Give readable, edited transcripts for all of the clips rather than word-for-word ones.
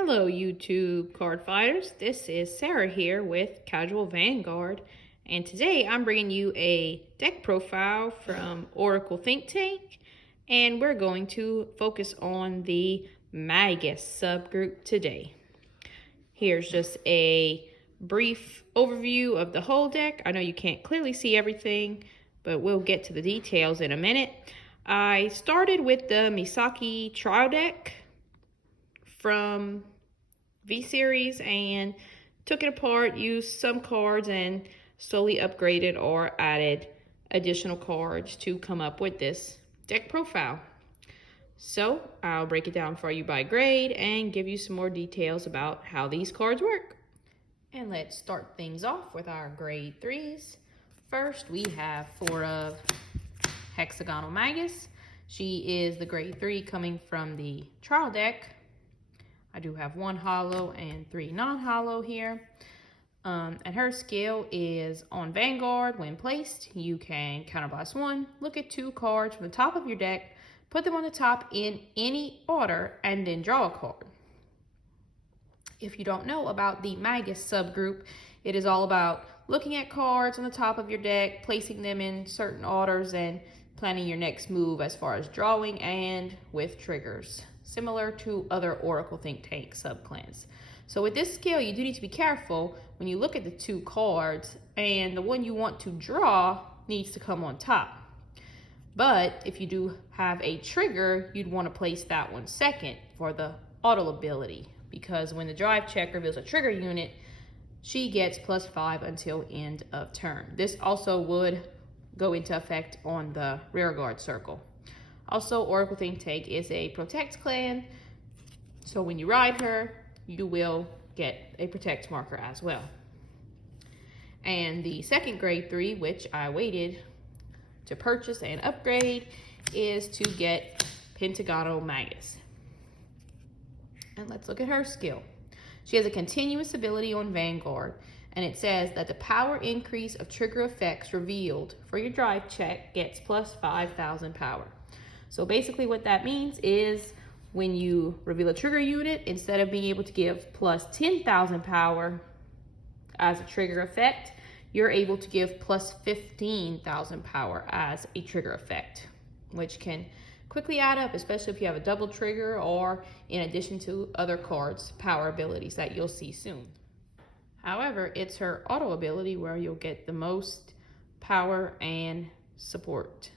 Hello YouTube card fighters, this is Sarah here with Casual Vanguard, and today I'm bringing you a deck profile from Oracle Think Tank, and we're going to focus on the Magus subgroup today. Here's just a brief overview of the whole deck. I know you can't clearly see everything, but we'll get to the details in a minute. I started with the Misaki trial deck from V-Series and took it apart, used some cards, and slowly upgraded or added additional cards to come up with this deck profile. So I'll break it down for you by grade and give you some more details about how these cards work. And let's start things off with our grade 3s. First, we have 4 of Hexagonal Magus. She is the grade 3 coming from the trial deck. I do have 1 holo and 3 non-holo here. And her skill is on Vanguard. When placed, you can counterblast 1, look at 2 cards from the top of your deck, put them on the top in any order, and then draw a card. If you don't know about the Magus subgroup, it is all about looking at cards on the top of your deck, placing them in certain orders, and planning your next move as far as drawing and with triggers, similar to other Oracle Think Tank subclans. So with this skill, you do need to be careful when you look at the 2 cards, and the one you want to draw needs to come on top. But if you do have a trigger, you'd want to place that one second for the auto ability, because when the drive check reveals a trigger unit, she gets +5 until end of turn. This also would go into effect on the rear guard circle. Also, Oracle Think Tank is a protect clan, so when you ride her, you will get a protect marker as well. And the second grade 3, which I waited to purchase and upgrade, is to get Pentagonal Magus. And let's look at her skill. She has a continuous ability on Vanguard, and it says that the power increase of trigger effects revealed for your drive check gets +5,000 power. So basically what that means is when you reveal a trigger unit, instead of being able to give +10,000 power as a trigger effect, you're able to give +15,000 power as a trigger effect, which can quickly add up, especially if you have a double trigger or in addition to other cards' power abilities that you'll see soon. However, it's her auto ability where you'll get the most power and support,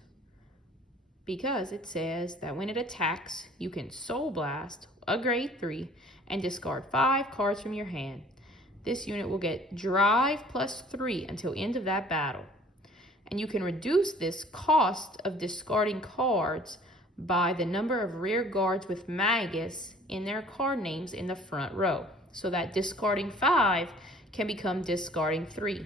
because it says that when it attacks, you can Soul Blast a grade 3 and discard 5 cards from your hand. This unit will get drive +3 until end of that battle. And you can reduce this cost of discarding cards by the number of rear guards with Magus in their card names in the front row, so that discarding 5 can become discarding 3,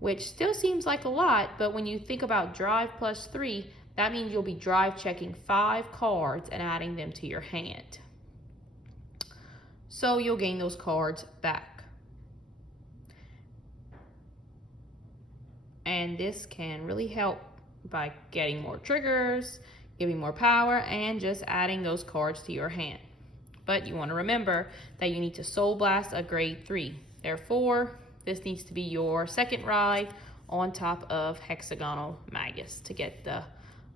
which still seems like a lot, but when you think about drive +3, that means you'll be drive checking 5 cards and adding them to your hand. So you'll gain those cards back. And this can really help by getting more triggers, giving more power, and just adding those cards to your hand. But you want to remember that you need to Soul Blast a grade 3. Therefore, this needs to be your second ride on top of Hexagonal Magus to get the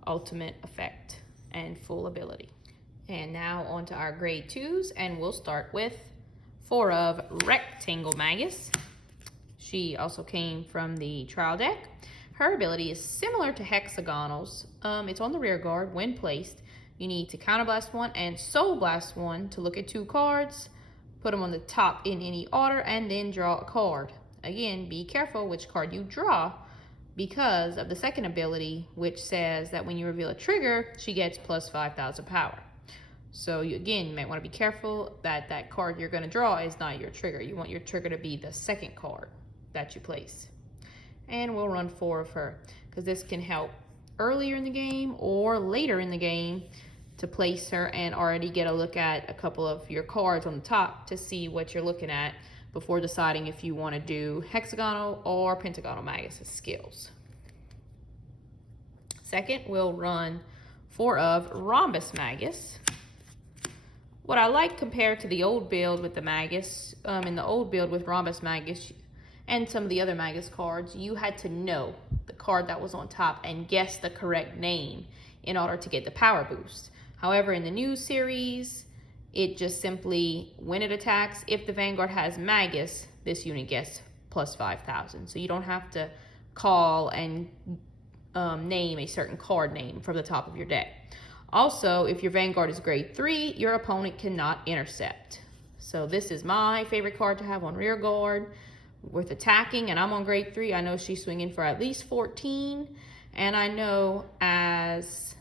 ultimate effect and full ability. And now on to our grade 2s, and we'll start with 4 of Rectangle Magus. She also came from the trial deck. Her ability is similar to Hexagonal's. It's on the rear guard. When placed, you need to counterblast 1 and Soul Blast 1 to look at 2 cards, put them on the top in any order, and then draw a card. Again, be careful which card you draw, because of the second ability, which says that when you reveal a trigger, she gets +5,000 power. So you might want to be careful that that card you're going to draw is not your trigger. You want your trigger to be the second card that you place. And we'll run 4 of her, because this can help earlier in the game or later in the game to place her and already get a look at a couple of your cards on the top to see what you're looking at before deciding if you want to do Hexagonal or Pentagonal Magus skills. Second, we'll run 4 of Rhombus Magus, what I like compared to the old build with the Magus, in the old build with Rhombus Magus and some of the other Magus cards, you had to know the card that was on top and guess the correct name in order to get the power boost. However, in the new series, it just simply, when it attacks, if the Vanguard has Magus, this unit gets plus 5,000. So you don't have to call and name a certain card name from the top of your deck. Also, if your Vanguard is grade 3, your opponent cannot intercept. So this is my favorite card to have on rear guard. With attacking, and I'm on grade 3, I know she's swinging for at least 14. And I know as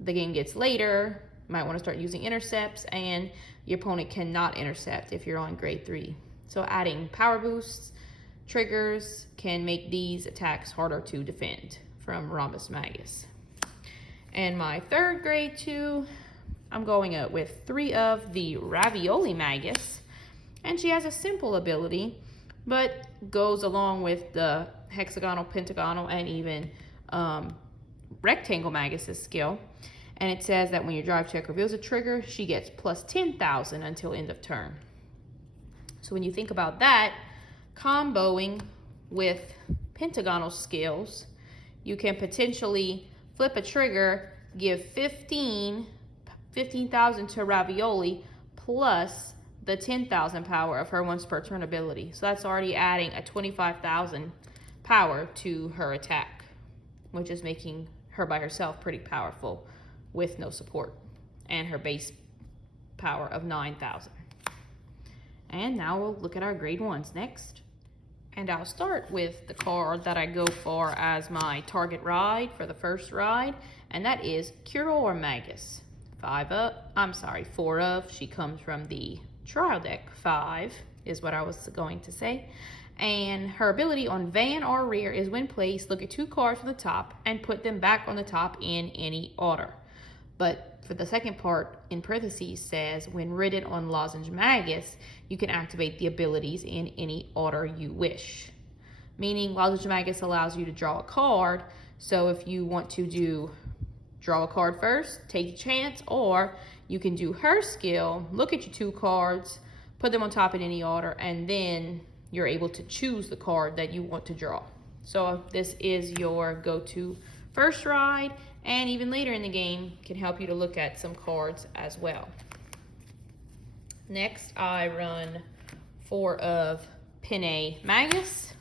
the game gets later, you might want to start using intercepts, and your opponent cannot intercept if you're on grade 3. So adding power boosts, triggers can make these attacks harder to defend from Rhombus Magus. And my third grade 2, I'm going with 3 of the Ravioli Magus, and she has a simple ability, but goes along with the Hexagonal, Pentagonal, and even Rectangle Magus' skill. And it says that when your drive check reveals a trigger, she gets plus 10,000 until end of turn. So when you think about that, comboing with Pentagonal skills, you can potentially flip a trigger, give 15,000 to Ravioli, plus the 10,000 power of her once per turn ability. So that's already adding a 25,000 power to her attack, which is making her by herself pretty powerful with no support, and her base power of 9,000. And now we'll look at our grade 1s next. And I'll start with the card that I go for as my target ride for the first ride, and that is Cure Magus. 4 of. She comes from the trial deck. 5 is what I was going to say. And her ability on van or rear is when placed, look at 2 cards from the top and put them back on the top in any order. But for the second part, in parentheses, says when ridden on Lozenge Magus, you can activate the abilities in any order you wish. Meaning Lozenge Magus allows you to draw a card. So if you want to draw a card first, take a chance, or you can do her skill, look at your 2 cards, put them on top in any order, and then you're able to choose the card that you want to draw. So this is your go-to first ride, and even later in the game can help you to look at some cards as well. Next, I run 4 of Penne Magus.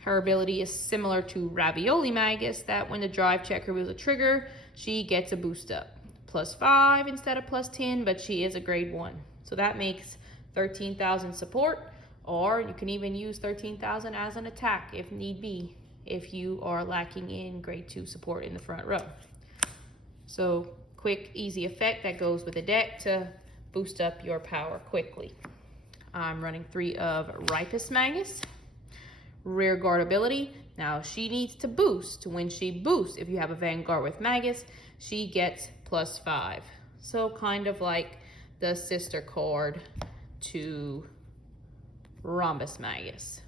Her ability is similar to Ravioli Magus, that when the drive check reveals a trigger, she gets a boost up. Plus 5 instead of plus 10, but she is a grade 1. So that makes 13,000 support, or you can even use 13,000 as an attack if need be, if you are lacking in grade 2 support in the front row. So quick, easy effect that goes with the deck to boost up your power quickly. I'm running 3 of Ripus Magus. Rear guard ability. Now she needs to boost. When she boosts, if you have a Vanguard with Magus, she gets plus 5. So kind of like the sister card to Rhombus Magus.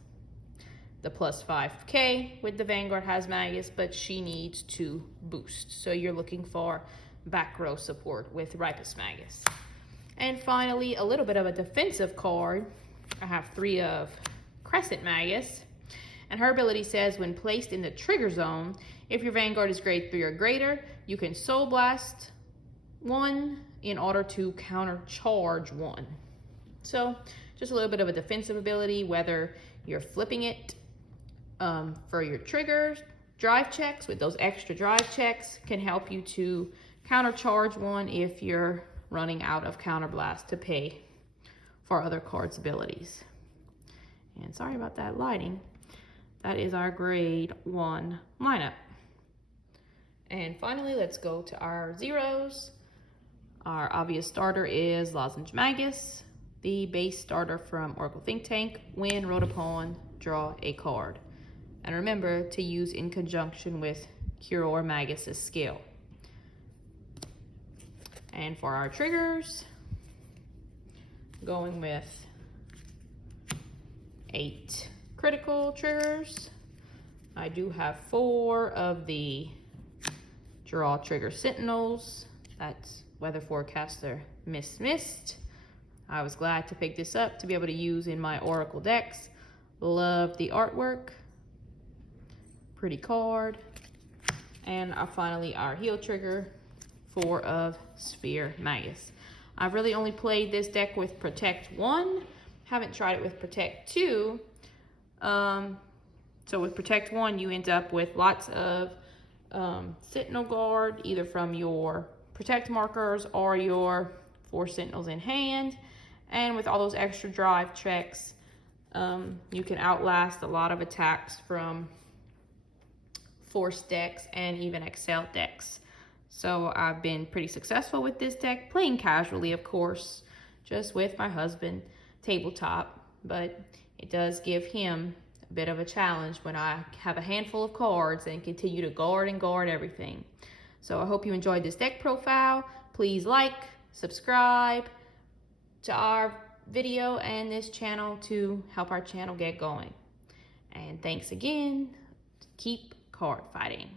The plus 5k with the Vanguard has Magus, but she needs to boost. So you're looking for back row support with Ripus Magus. And finally, a little bit of a defensive card. I have 3 of Crescent Magus. And her ability says when placed in the trigger zone, if your Vanguard is grade 3 or greater, you can Soul Blast 1 in order to counter charge 1. So just a little bit of a defensive ability, whether you're flipping it for your triggers, drive checks. With those extra drive checks can help you to counter charge 1 if you're running out of counterblast to pay for other cards' abilities. And sorry about that lighting. That is our grade 1 lineup. And finally, let's go to our zeros. Our obvious starter is Lozenge Magus, the base starter from Oracle Think Tank. When rolled upon, draw a card. And remember to use in conjunction with Cure Magus' skill. And for our triggers, going with 8 critical triggers. I do have 4 of the Draw Trigger Sentinels. That's weather forecaster missed. I was glad to pick this up to be able to use in my Oracle decks. Love the artwork. Pretty card. And finally our heel trigger, 4 of Sphere Magus. I've really only played this deck with Protect 1. Haven't tried it with Protect 2. So with Protect 1, you end up with lots of Sentinel Guard, either from your Protect markers or your 4 Sentinels in hand. And with all those extra drive checks, you can outlast a lot of attacks from Force decks and even Excel decks. So I've been pretty successful with this deck, playing casually, of course, just with my husband, tabletop. But it does give him a bit of a challenge when I have a handful of cards and continue to guard and guard everything. So I hope you enjoyed this deck profile. Please like, subscribe to our video and this channel to help our channel get going. And thanks again. Keep card fighting.